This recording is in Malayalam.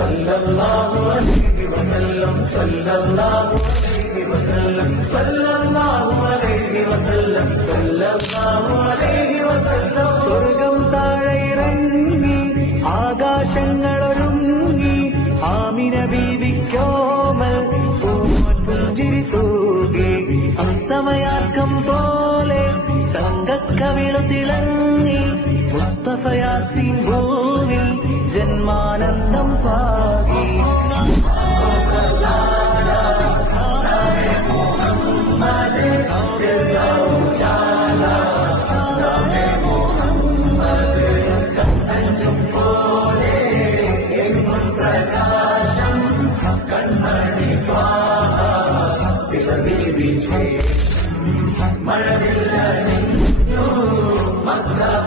സല്ലല്ലാഹു അലൈഹി വസല്ലം സല്ലല്ലാഹു അലൈഹി വസല്ലം സല്ലല്ലാഹു അലൈഹി വസല്ലം സല്ലല്ലാഹു അലൈഹി വസല്ലം സ്വർഗം താഴെ ഇറങ്ങി ആകാശങ്ങളൊരുങ്ങി ആമിന ബീവിക്കോമൽ പുഞ്ചിരി തൂകി അസ്തമയാക്കം പോലെ തങ്കക്കവിള തിളങ്ങി മുസ്തഫയാസിൻ Mother, you're my love.